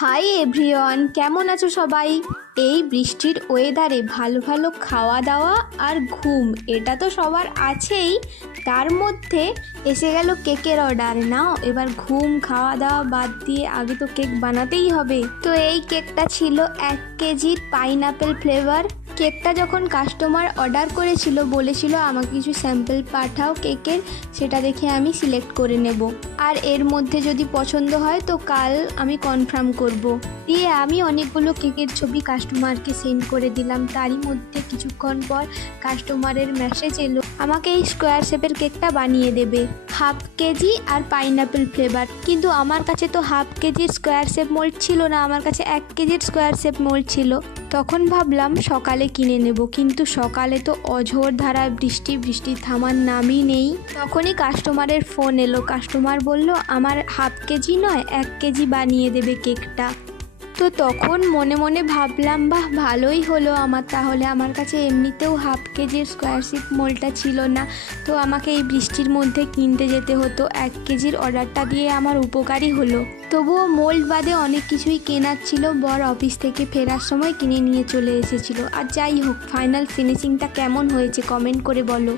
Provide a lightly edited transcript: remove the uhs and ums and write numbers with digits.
Hi everyone, কেমন আছো সবাই? এই বৃষ্টির ওয়েদারে ভালো ভালো খাওয়া দাওয়া আর ঘুম, এটা তো সবার আছেই। তার মধ্যে এসে গেল কেকের অর্ডার। নাও এবার ঘুম খাওয়া দাওয়া বাদ দিয়ে আগে তো কেক বানাতেই হবে। তো এই কেকটা ছিল 1 কেজির পাইনাপেল ফ্লেভার। কেকটা যখন কাস্টমার অর্ডার করেছিল বলেছিল আমাকে কিছু স্যাম্পল পাঠাও কেকের, সেটা দেখে আমি সিলেক্ট করে নেব। আর এর মধ্যে যদি পছন্দ হয় তো কাল আমি কনফার্ম করব। দিয়ে আমি অনেকগুলো কেকের ছবি কাস্টমারকে সেন্ড করে দিলাম। তারই মধ্যে কিছুক্ষণ পর কাস্টমারের মেসেজ এলো আমাকে এই স্কোয়ার শেপের কেকটা বানিয়ে দেবে, 1/2 কেজি আর পাইনাপেল ফ্লেভার। কিন্তু আমার কাছে তো 1/2 কেজির স্কোয়ার শেপ মোল্ড ছিল না, আমার কাছে 1 কেজির স্কোয়ার শেপ মোল্ড ছিল। তখন ভাবলাম সকালে কিনে নেব, কিন্তু সকালে তো অঝোর ধারা বৃষ্টি থামার নামই নেই। তখনই কাস্টমারের ফোন এলো। কাস্টমার বলল আমার 1/2 কেজি নয় 1 কেজি বানিয়ে দেবে কেকটা। তো তখন মনে মনে ভাবলাম বাহ, ভালোই হলো আমার, তাহলে আমার কাছে এমনিতেও 1/2 কেজির স্কোয়ার শেপ মোল্ডটা ছিল না, তো আমাকে এই বৃষ্টির মধ্যে কিনতে যেতে হতো। 1 কেজির অর্ডারটা দিয়ে আমার উপকারই হলো। তবুও মোল্ড বাদে অনেক কিছুই কেনার ছিল, বর অফিস থেকে ফেরার সময় কিনে নিয়ে চলে এসেছিল। আর যাই হোক, ফাইনাল ফিনিশিংটা কেমন হয়েছে কমেন্ট করে বলো।